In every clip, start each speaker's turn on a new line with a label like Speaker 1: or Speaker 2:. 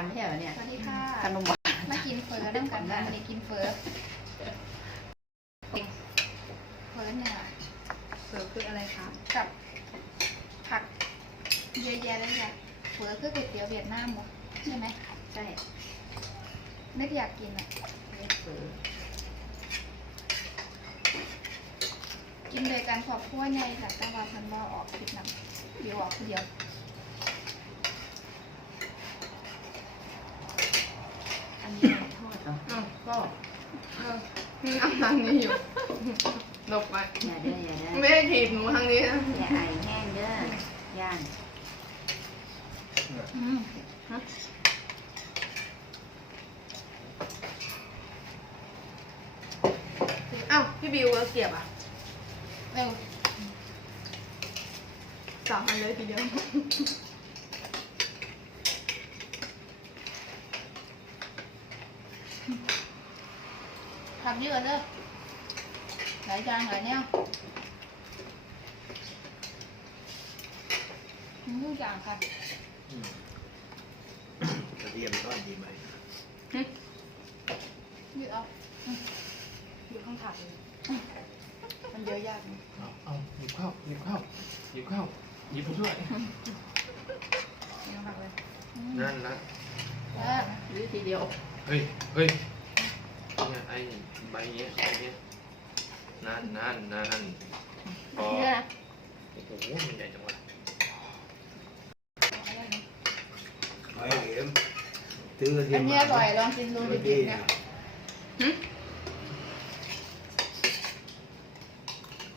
Speaker 1: านไม่ใช่เหรอเนี่ย
Speaker 2: สวัสดีค่ะ
Speaker 1: ขนมหวาน
Speaker 2: มากินเฟอร์น้ำกันนะวันนี้กินเฟอร์เฟอร์เนี่ย
Speaker 3: เฟอคืออะไรคะ
Speaker 2: กับผักเยอะแยะเลยค่ะเฟอร์คือก๋วยเตี๋ยวเวียดนามหมดใช่ไหม
Speaker 1: ใช่
Speaker 2: นึกอยากกินอะ
Speaker 1: เฟอ
Speaker 2: กินโดยการขอบครัวใหญ่ค่ะแต่ว่าพันว่าออกผิดนำเดี๋ยวออกคนเดียว
Speaker 1: อันนี้ อะไรทอดเหรอ
Speaker 3: อ้าวก็เออนี่นั่งทางนี้อยู่หลบไป
Speaker 1: อย่าเด้ออย่าเด้อ
Speaker 3: ไม่ได้ถีบหนูทางนี้นะ
Speaker 1: อย่าไอแห้งเด้อย่าน
Speaker 2: อืม
Speaker 3: อ้าวพี่บิวแล้วเกียบอะ
Speaker 2: เร็ว
Speaker 3: สามอันเลยทีเดียว
Speaker 2: ผักเยอะเด้อหลายจานหลายแนวอืมจานค่ะ
Speaker 4: อืมกระเทียมทอดดีไหม
Speaker 2: ยืดเอา
Speaker 3: อยู่ข้างถักเลย
Speaker 2: มันเยอะยากนะ
Speaker 4: เอาเอาหยิบข้าวหยิบข้าวหยิบข้าวหยิบไปด้วย
Speaker 3: ยังถักเลย
Speaker 2: อืม
Speaker 4: นั่นละ
Speaker 2: แล้ว
Speaker 1: หรือทีเดียว
Speaker 4: เฮ้ยเฮ้ย เนี่ยไอ้ใบเนี้ยใบเนี้ยนั่นนั่นนั่นพอ
Speaker 2: เยอะนะ
Speaker 4: โอ้โหมันใหญ่จังวะ
Speaker 5: ไอ้เหมซื้อเที
Speaker 2: อันนี้อร่อยลองกินดูดิ
Speaker 5: กี้
Speaker 2: บๆเนี่ย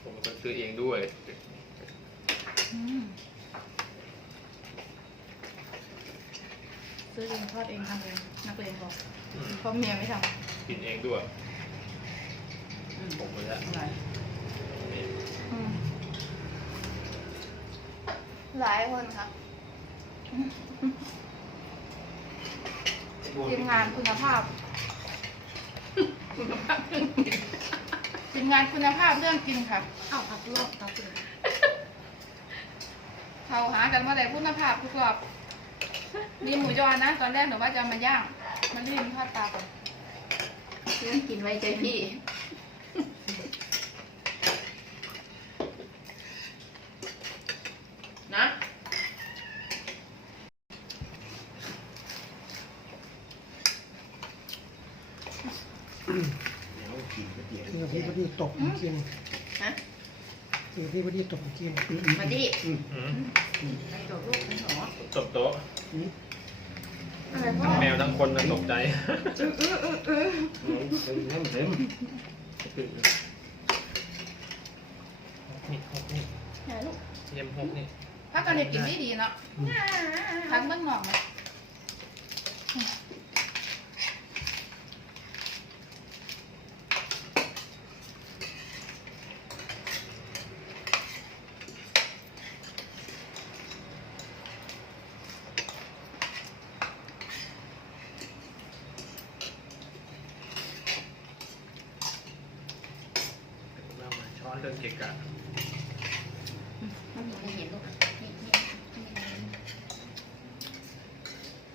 Speaker 4: ผมเป็นคนซื้อเองด้วย
Speaker 2: อืม
Speaker 3: ซื้อเองทอดเองทำเองนักเรียนบอก
Speaker 4: อืม
Speaker 3: เพราะเมียไม่ทำ
Speaker 4: กินเองด้วย
Speaker 1: อืม
Speaker 4: ผมเลยละ
Speaker 1: อร่อย
Speaker 4: นี่
Speaker 2: อืมหลายคนครับทีมงานคุณภาพทีมงานคุณภาพเรื่องกินค่ะำ
Speaker 3: อ้าวผักลวกผักเปลือก
Speaker 2: เขาหากันว่าแต่คุณภาพทุกรอบมีหมูยอนะ ตอนแรกหนูว่าจะเอามาย่าง มันรีบทอดปลาก่อน
Speaker 1: เรื่องกินไว้ใจพี่ นะ
Speaker 4: เดี๋ยวกินก๋วยเตี๋ยว
Speaker 6: เดี๋ยวพี่พอดีตกกิน
Speaker 1: ฮะ
Speaker 6: เดี๋ยวพี่พอดีตกกิน
Speaker 1: มาดิ
Speaker 4: อืม
Speaker 1: ไปตัวลูกเป็นหรอ
Speaker 4: ตบโต๊ะ
Speaker 2: อะไรพ่อ
Speaker 4: ทั้งแมวทั้งคนนะตกใจ
Speaker 5: เป็นน้ำเค็ม
Speaker 4: นี่หกนี่
Speaker 2: ไหนลูก
Speaker 4: เยี่ยมหกนี่
Speaker 2: ถ้ากันเนี่ยกินดีดีๆเนาะทั้งเบื้องนอกนะ
Speaker 4: ผม เอามาช้อนเก่งเกะกะ
Speaker 1: มันไม่เห็นลูกนี่นี่นี่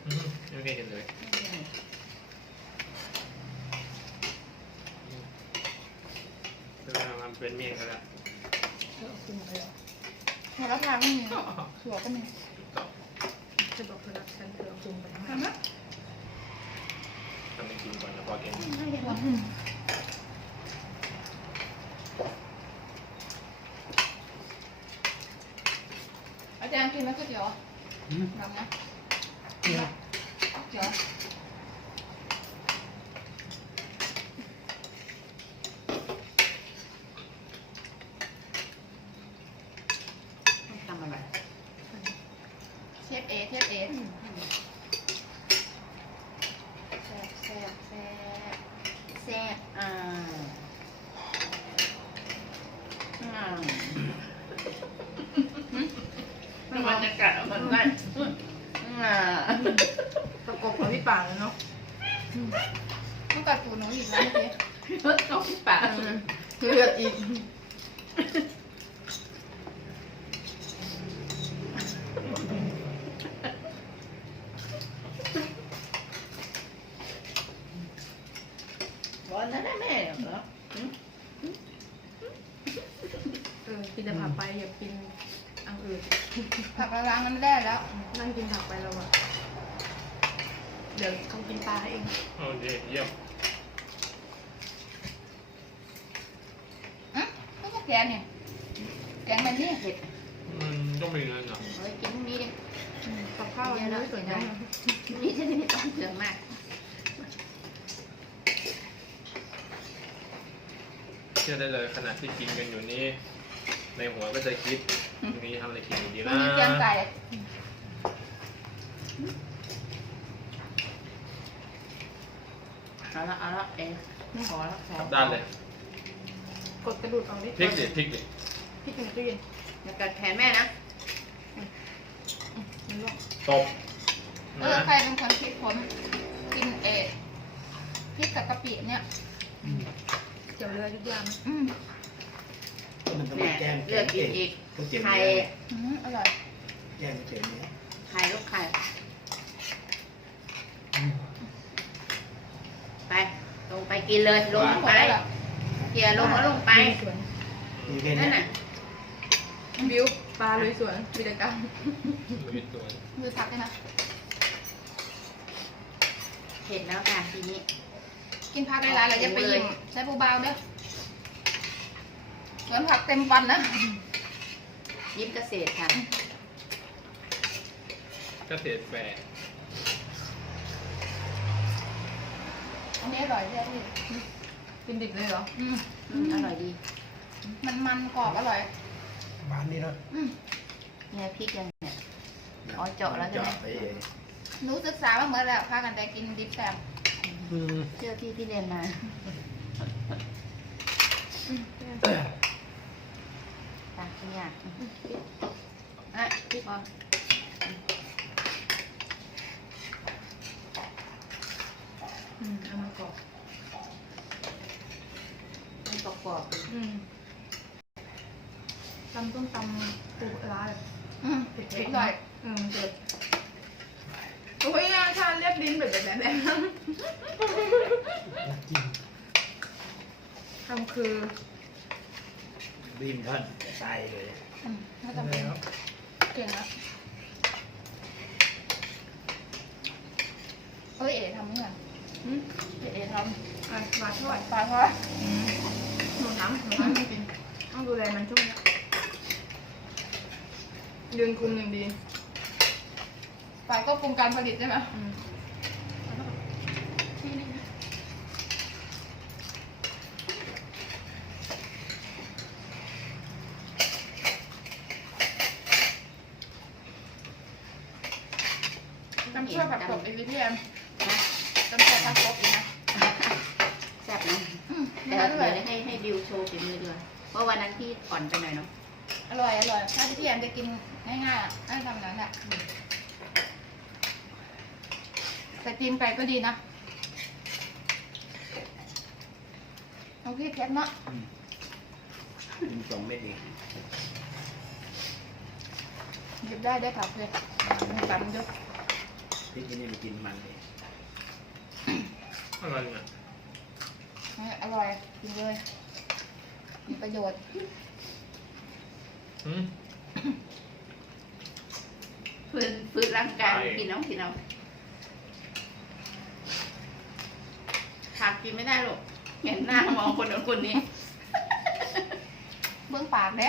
Speaker 4: อืมไม่เคยเห็นเลย
Speaker 1: นี่
Speaker 4: เวลามันเป็นเมี่ยงกันแล้ว
Speaker 2: หัวละพาไม่มีถั่วก็มี
Speaker 4: ต่อ
Speaker 3: จะบอกเธอรักฉันเธอเอาจุ่มไปทำไม
Speaker 2: ทำไหม
Speaker 4: ทำเป็นกินก่อนแล้วพอกิน
Speaker 2: ถั่อาจารย์กิ นไหมก๋วยเตี๋ยวทำนะ
Speaker 6: เนี่ย
Speaker 2: เดี๋ยว
Speaker 1: ทำอะไร
Speaker 2: เชฟเอเชฟเอแซ่บแซ่บแซ่บ
Speaker 1: แซ่บอ่าอ่า ในกาดมันได้
Speaker 3: ตะกบของพี่ป่าแล้วเนาะ
Speaker 2: ต้องกัดตูน้องอีกนะเมื่อกี้
Speaker 1: อดตกพี่ป่า
Speaker 3: เลือดอีก
Speaker 1: บอลนั่นแม่เหรอ
Speaker 3: เออพี่จะพาไปอย่ากิน อันอื่น
Speaker 2: ผักละล้างมันไม่ได้แล้ว
Speaker 3: นั่งกินผักไปแล้วอะเดี๋ยวเขากินปลาให้เอง
Speaker 4: โอเคเยี่ยม
Speaker 2: อืมไม่ใช่แกงเนี่ยแกงแบบนี้
Speaker 1: เผ็ด
Speaker 4: มันต้องมีเงินอะ
Speaker 1: เฮ้ยกินนี้ดิ
Speaker 3: กับข้าวอันนี้สวยงาม
Speaker 1: นี่จะได้ไม่ต้องเปลืองมาก
Speaker 4: เชื่อได้เลยขณะที่กินกันอยู่นี้ ในหัวก็จะคิด พรุ่งนี้ทำอะไรกินดี
Speaker 2: มั
Speaker 4: นะ
Speaker 2: นมีแกงไก่
Speaker 1: เอาละเอาละเองขอละขอก
Speaker 4: ลับด้านเลย
Speaker 3: กดกระดูกเอาดิ
Speaker 4: พริกดิพริกดิ
Speaker 3: พริกในตู้เย็น
Speaker 1: อย่ากัดแขนแม่นะ
Speaker 3: มันลวก
Speaker 4: ตบ
Speaker 2: เอ
Speaker 4: นะ
Speaker 2: อใครเป็นคนคิดผมกินเอทพริกกับกะปิเนี่ย
Speaker 3: เกี่ยวเรือทุกอย่างนะ
Speaker 2: อืม
Speaker 5: มันต้อง
Speaker 1: แม่
Speaker 5: แจ้ง
Speaker 1: เลือกกินอีก
Speaker 5: ต้องเจ็บ
Speaker 1: ไข่
Speaker 5: เนี่ย
Speaker 2: อืมอร่อย
Speaker 5: แจ้งเจ็บเนี่ย
Speaker 1: ไข่ลูกไข่ไป ลงไปกินเลยลง
Speaker 2: หม
Speaker 1: ไป
Speaker 2: ดแล้วเหรอ
Speaker 1: เกียร์ลงแล้วลงไป
Speaker 3: สวน
Speaker 5: มีแค่
Speaker 1: นั่
Speaker 5: นี้
Speaker 1: นน่ะ
Speaker 3: บิวปลาลุยสวนมีแต่กรรม
Speaker 4: ลุยตัว
Speaker 2: มือผักด้วยนะ
Speaker 1: เผ็ดแล้วค่ะทีนี้
Speaker 2: กินผักได้หลายเราจะไปยิ้มใช้เบาๆเด้อ เหมือนผักเต็มฟันนะ
Speaker 1: ยิ้มเกษตรค่ะ
Speaker 4: เกษตรแฝด
Speaker 2: อันนี้อร่อยใช่ไหม
Speaker 3: กินดิบเลยเหรอ
Speaker 2: อืม
Speaker 1: อืมอร่อยดี
Speaker 2: มันมันกรอบอร่อย
Speaker 6: หวานดีเนาะ
Speaker 2: อืม
Speaker 1: เนี่ยพริกยังเนี่ย อ๋อเจาะแล้วใช่ไหม
Speaker 5: เจาะไปเอง
Speaker 2: หนูศึกษามาเหมือนแล้วพากันแต่กินดิบแซ่บ
Speaker 6: อืม
Speaker 1: เชื่อที่ที่เรียนมา ตาขี้ยากอะพี่พอ
Speaker 3: อืมเอามากรอบ
Speaker 1: มันปรอบๆ
Speaker 3: อืมตำต้มตำปูปลาร้าเลย
Speaker 2: อืม
Speaker 3: เผ็ด
Speaker 2: อ
Speaker 3: ๆ
Speaker 2: ร่อย
Speaker 3: อืมเผ็ดโอ้ยอาชาเรียบลิ้นแบบแบบแบบแบบ
Speaker 6: กิน
Speaker 3: ทำคือ
Speaker 5: บินท่าน ตายเลย
Speaker 2: อืมน่าจะ
Speaker 6: ทำ
Speaker 2: เป็น
Speaker 6: แล้ว
Speaker 2: เก่งนะเอ้ยเอ๋ทำนี่ไง
Speaker 3: อืม
Speaker 2: เอ๋ท
Speaker 3: อะปลาทอดำ
Speaker 2: ปลาทอด
Speaker 3: อืมหนูน้ำหนูน้ำไม่กินต้องดูแลมันช่วงนี้ยืนคุมอย่างดี
Speaker 2: ปลาก็ปรุงการผลิตใช่ไหม
Speaker 3: อืม
Speaker 2: จำช่วย ผักกบอีกนิดเดียว
Speaker 1: นะ
Speaker 2: จำช่วยผักกบอีกนะ
Speaker 1: แซ่บนะ
Speaker 2: อืม
Speaker 1: เดี๋
Speaker 2: นี่
Speaker 1: ยว
Speaker 2: นะด้
Speaker 1: เดี๋
Speaker 2: วย
Speaker 1: วยให้ให้บิวโชว์ฝีมือด้วยเพราะวันนั้นพี่อ่อนไปหน่อยเนาะ
Speaker 2: อร่อยอร่อยถ้าที่พี่แอมจะกินง่ายๆอะให้ทำอย่างนั้นแหละแต่ตีนไก่ก็ดีนะเอาพี่เพชรเนาะ
Speaker 5: กินสองเม็ดเอง
Speaker 2: หยิบได้ได้ผักเลยมีกันด้วย
Speaker 5: พริกนี่มันกินมันเลย
Speaker 4: อะไรเนี่ย
Speaker 2: อร่อยกินเลย มีประโยชน์
Speaker 4: หืม
Speaker 1: ฟื้นฟื้นร่างกาย
Speaker 4: ใช่
Speaker 1: กินเอากินเอาผักกินไม่ได้หรอกเห็นหน้ามองคนนู้นคนนี้
Speaker 2: เบื้องปากเด้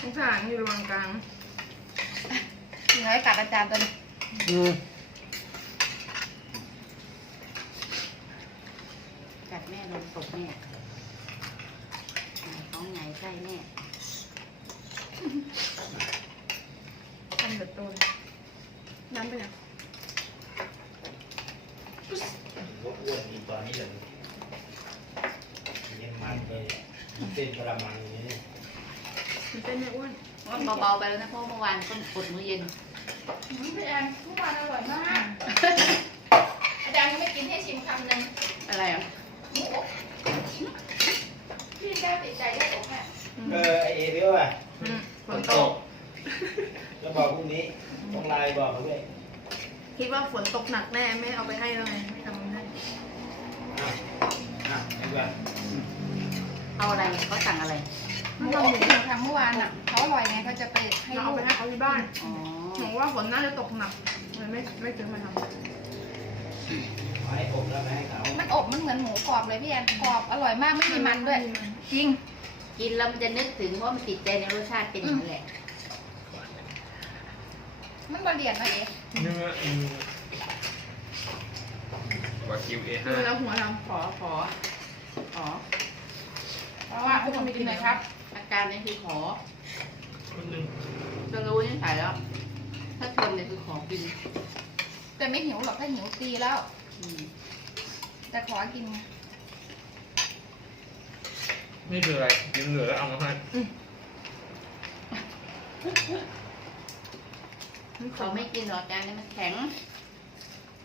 Speaker 3: สงสารอยู่ระหว่างกลาง
Speaker 2: กินไว้กัดอาจารย์ตัวนี้
Speaker 6: อืม
Speaker 1: กัดแม่โดนตกแม่หงายท้องไงใกล้แม่
Speaker 3: ทำแบบโตเลยน้ำไปไหน
Speaker 5: ว่าอ้วนกินตอนนี้เลยยังมันเลยเส้นประมังอย่างนี้
Speaker 3: มันเต้นไม่อ้วน
Speaker 1: ว่าเบาๆไปแล้วนะเพราะเมื่อวานก็อดมื้อเย็น
Speaker 2: อืมพี่แอมทุกวันอร่อยมาก อาจารย์ยังไม่กินให้ชิมคำหนึ่ง
Speaker 1: อะไรอะ
Speaker 2: หมูอบพี่แก้วติดใจได้อกแม่
Speaker 5: เออไอเอเดียวอะ
Speaker 3: อืมฝ
Speaker 4: ฝ
Speaker 3: น
Speaker 4: น
Speaker 3: ต
Speaker 4: ต
Speaker 3: ก
Speaker 4: ก
Speaker 5: แล้วบอกพรุ่งนี้ต้องไลน์บอกเขาด้วย
Speaker 3: คิดว่าฝนตกหนักแน่ไม่เอาไปให้แล้วไงไม่ทำให้
Speaker 5: อะอะไอ้แบบ
Speaker 1: เอาอะไรเขาสั่งอะไร
Speaker 2: หมูอบที่หนูทำเมื่อวานอะเขาอร่อยไงเขาจะไปให้
Speaker 3: เรา
Speaker 2: ลู
Speaker 3: เอา
Speaker 2: ก
Speaker 3: ไปให้เขาที่บ้าน
Speaker 1: อ๋อ
Speaker 3: หนูว่าฝนน่าจะตกหนักเลยไม่ไม่ซื้อมาทำ
Speaker 5: ไว้อบแล้วไม่ให้เขา
Speaker 2: มันอบมันเหมือนหมูกรอบเลยพี่แอนกรอบอร่อยมากไม่มีมันด้วย จริง
Speaker 1: กินแล้วมันจะนึกถึงว่ามันติดใจในรสชาติเป็นอย่างนั้นแหละ
Speaker 2: มันบะเรียนนะเอ๋
Speaker 4: เนื้ออืมวากิว A5
Speaker 3: คือแล้วหัวเรา
Speaker 1: ขอขอขอ
Speaker 2: เพราะว่าทุกคนกินเลยครับ
Speaker 1: อาการนี้คือขอ
Speaker 4: คนหนึ่ง
Speaker 1: จะรู้นิสัยแล้ว ถ้าทนเนี่ยคือขอกิน
Speaker 2: แต่ไม่หิวหรอกถ้าหิวตีแล้ว
Speaker 1: อืม
Speaker 2: แต่ขอกินไง
Speaker 4: ไม่เป็นไรกินเหลือแล้วเอามาให้
Speaker 1: เขาไม่กินหรอกจานนี้มันแข็ง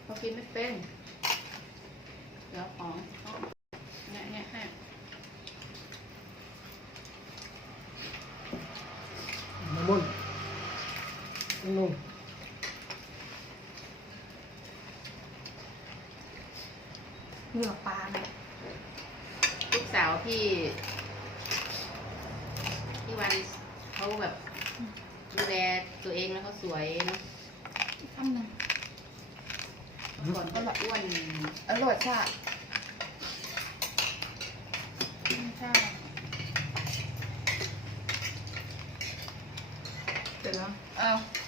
Speaker 1: เขากินไม่เป็น เดี๋ยวของเขาเนี่ยเนี่ยให้
Speaker 6: น้ำมันนุ่ม
Speaker 3: เหงื่อปลาเนี่ย
Speaker 1: ลูกสาวพี่พี่วันเขาแบบดูแลตัวเองแล้วเขาสวยเนอะ
Speaker 2: คำหนึ่ง
Speaker 1: ก่อนก็แบบอ้วน
Speaker 2: อร่อยค่ะใช่
Speaker 3: เสร็จแล้ว
Speaker 2: เอา
Speaker 1: อ